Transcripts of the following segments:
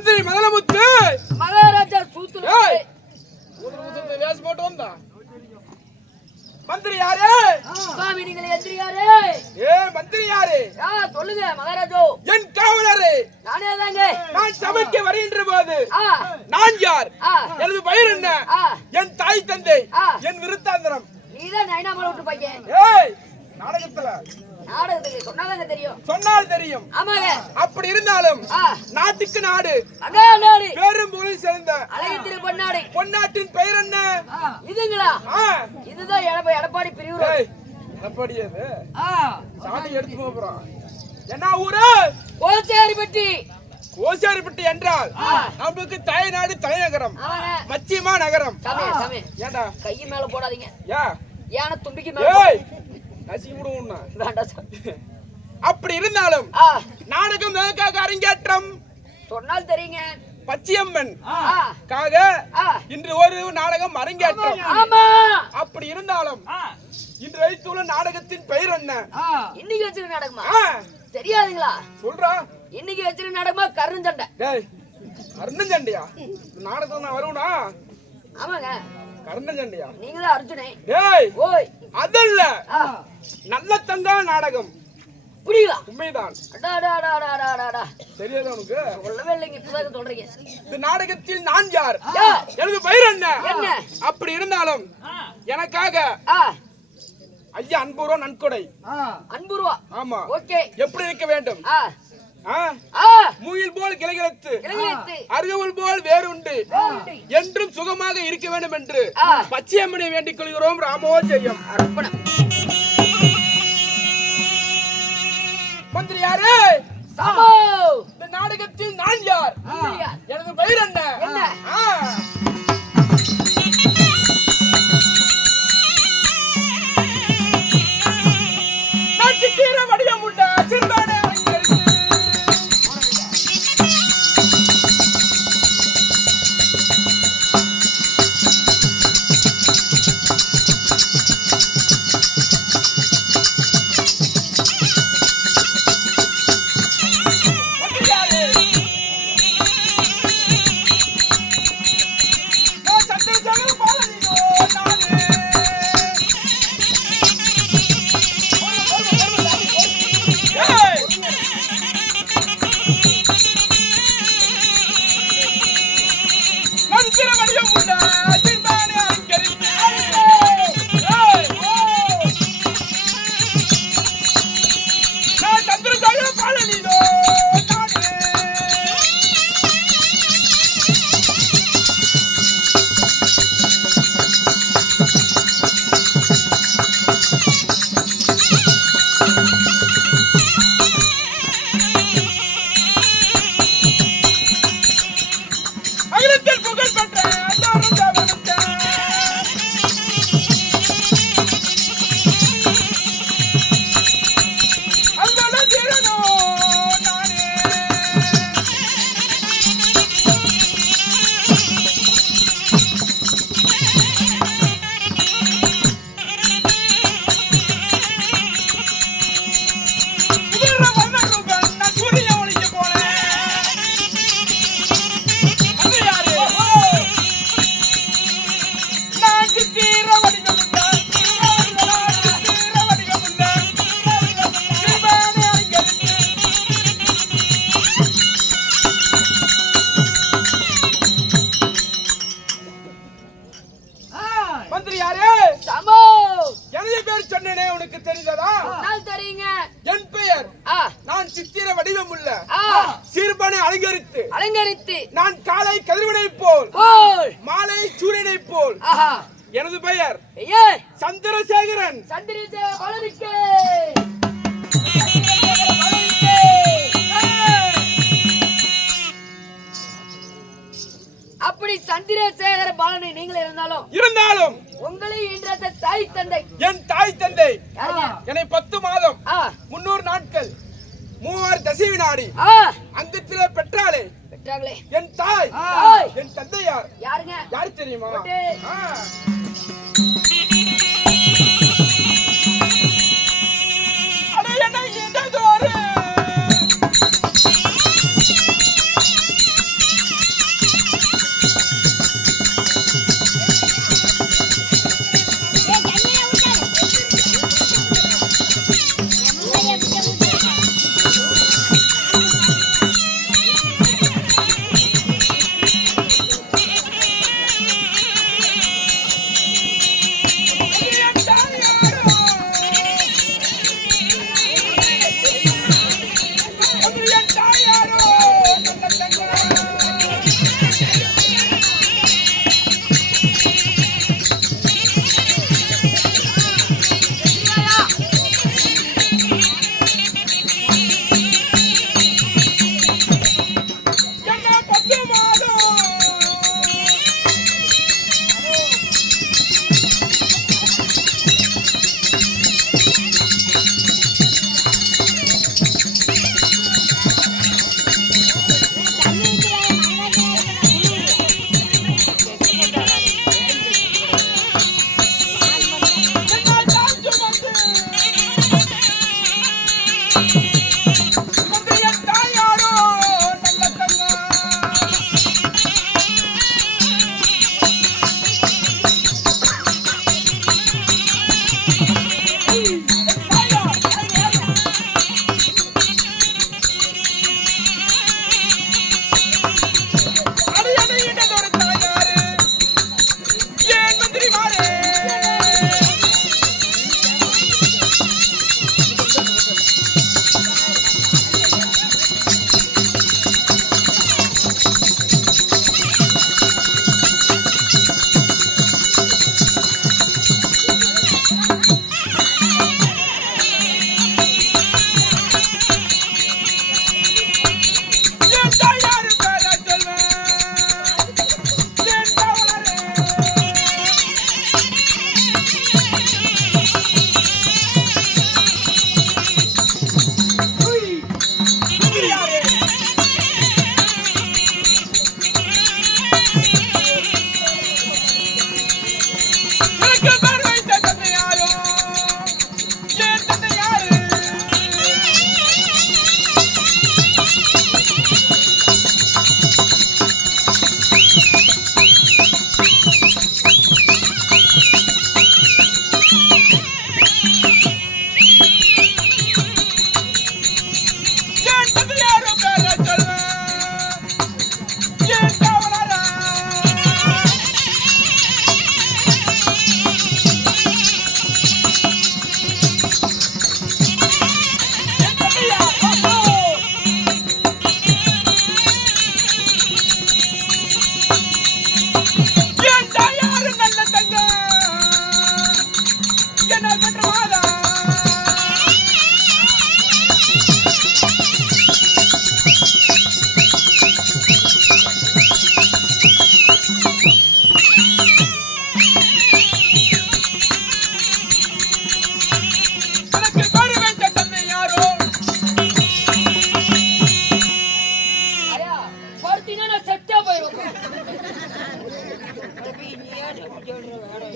மந்திரி மதனமுத்து மகாராஜா சூத்துல வேஷம் போட்டு வந்தா மந்திரி யாரு? சுவாமி நீங்கள் எந்திரி யாரு? மந்திரி யாரு? சொல்லுங்க மகாராஜோ. என் காவலரே. நானே தாங்க. நான் சபைக்கு வருகின்ற போது நான் யார்? எனது பெயர் என்ன? என் தாய் தந்தை என் விருத்தாந்தரம். நீதான் நைனாமலை விட்டு பையன். நாடகத்துக்கு சொன்னாதாங்க தெரியும். சொன்னால் தெரியும். ஆமாங்க. அப்படி இருந்தாலும் நாட்டுக்கு நாடு பெரும் புகழை சேர்ந்த அழகித்திரு பொன்னாடு. பொன்னாட்டின் பெயர் என்ன? இதுங்களா? இதுதான் எடப்பாடி பிரிவு. எடப்பாடி அது சாமி எடுத்து போறோம். என்ன ஊரு? கோச்சாரிப்பட்டி. கோச்சாரிப்பட்டி என்றால் நமக்கு தாய்நாடு தலைநகரம், மச்சிமா நகரம். ஏண்டா கையை மேல போடாதீங்க. ஏன்னா தும்பிக்கு மேல அப்படி இருந்தாலும் நாடகம் அரங்கேற்றம் சொன்னால் தெரியுங்க. பச்சையம்மன் இன்று ஒரு நாடகம் அரங்கேற்றம். அப்படி இருந்தாலும் இன்று வைத்துள்ள நாடகத்தின் பெயர் என்ன? இன்னைக்கு வச்சிருக்க நாடகமா? தெரியாதுங்களா? சொல்றா. இன்னைக்கு வச்சிருக்க நாடகமா கருணஞ்சண்டை. கருணஞ்சண்டையா? நாடகம் நான் வருவனா? ஆமாங்க. கருணஞ்சண்டையா? நீங்க தான் அர்ஜுனே. ஓய் அதல்ல, நல்ல தங்கா நாடகம். புரியல? உண்மைதான். தெரியாத உனக்கு? சொல்லவே இல்லைங்க, இப்பதான் சொல்றீங்க. இந்த நாடகத்தில் நான் யார்? எனது பெயர் என்ன? அப்படி இருந்தாலும் எனக்காக ஐயா அன்புருவா நன்கொடை. அன்புருவா? ஆமா. ஓகே. எப்படி இருக்க வேண்டும்? மூயில் போல் கிளைகிழத்து, அருகவுள் போல் வேறுண்டு, என்றும் சுகமாக இருக்க வேண்டும் என்று பச்சையம்மனை வேண்டிக் கொள்கிறோம். ராமோ ஜெயம். மந்திரி யாரு? இந்த நாடகத்தில் நான் யார்? எனது பெயர் என்ன? நான் சித்திர வடிவம் உண்ட சிறுபான அலங்கரித்து நான் காலை கதிரவனை போல் மாலை சூரியனை போல். எனது பெயர் சந்திரசேகரன். அப்படி சந்திரசேகர பாலனை நீங்கள் இருந்தாலும் உங்களை இன்றைய தாய் தந்தை, என் தாய் தந்தை என்னை 10 மாதம் 300 நாட்கள் 3 தசை வினாடி அங்கத்திலே பெற்றாளே என் தாய். என் தந்தை யாருங்க? யாரு தெரியுமா?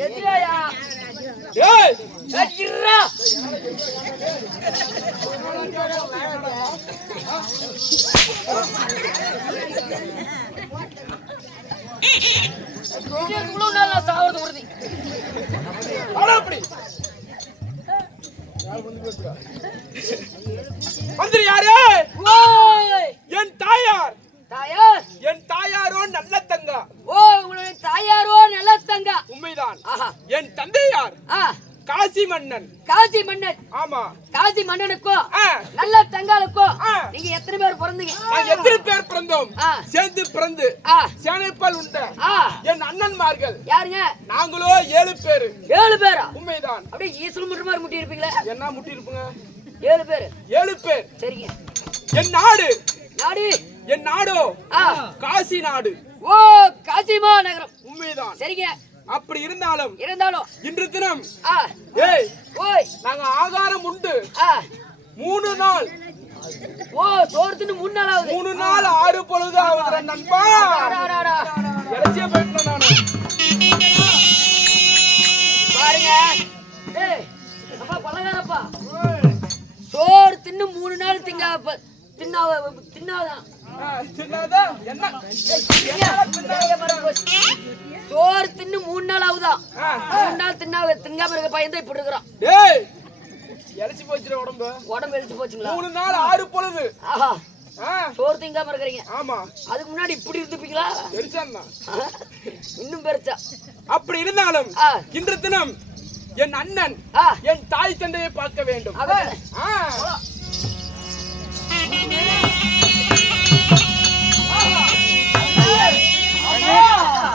எதிராயா ஏய் இருடா இவ்வளவு நாளா சாவது உறுதி அட அப்படி மந்திரி யாரு? ஓய் என் தாயார். தாயார் என் தாயாரோ நல்ல தங்கா. ஓ உங்களுடைய தாயாரோ நல்ல தங்கா. உண்மைதான். ஆஹா என் தந்தையார் காசி மன்னன். காசி மன்னன். ஆமா. காசி மன்னனுக்கோ நல்ல தங்காளுக்கோ நீங்க எத்தனை பேர் பிறந்தீங்க? நான் எத்தனை பேர் பிறந்தோம்? சேர்ந்து பிறந்து சேனைப்பால் உண்ட என் அண்ணன்மார்கள் யாருங்க? நாங்களோ 7 பேரு. 7 பேரா? உண்மைதான். அப்படியே ஈசல் முட்டு மாதிரி முட்டி இருப்பீங்களா? என்ன முட்டி இருப்பீங்க? 7 பேர். 7 பேர். சரிங்க. என் நாடு நாடு என் நாடோ காசி நாடு. ஓ காசிமா நகரம். உண்மைதான். சரிங்க. அப்படி இருந்தாலும் இன்று தினம் ஏய் ஓய் நாங்க ஆகாரம் உண்டு 3 நாள். ஓ சோறுன்னு 3 நாள் ஆகுது. 3 நாள் 6 பொழுது ஆகுதுடா நண்பா. எலச்சிய போயிட்டேன் நானு. பாருங்க ஏய் அப்பா பலகாரப்பா சோறு தின்னு 3 நாள் தின்னாதான் சின்னதா என்ன சோறு தின்னு 3 நாள் ஆகுதா? 3 நாள் திங்காம இருக்க பையன் தான் இப்படி இருக்கிறான். டேய் எலச்சி போச்சுடா உடம்பு எழுத்து போச்சுங்களா? 3 நாள் 6 பொழுது. ஆஹா சோறு திங்காம இருக்கிறீங்க. ஆமா. அதுக்கு முன்னாடி இப்படி இருந்துப்பீங்களா? பெருசான்னா இன்னும் பெருசா. அப்படி இருந்தாலும் இன்று தினம் என் அண்ணன் என் தாய் தந்தையை பார்க்க வேண்டும்.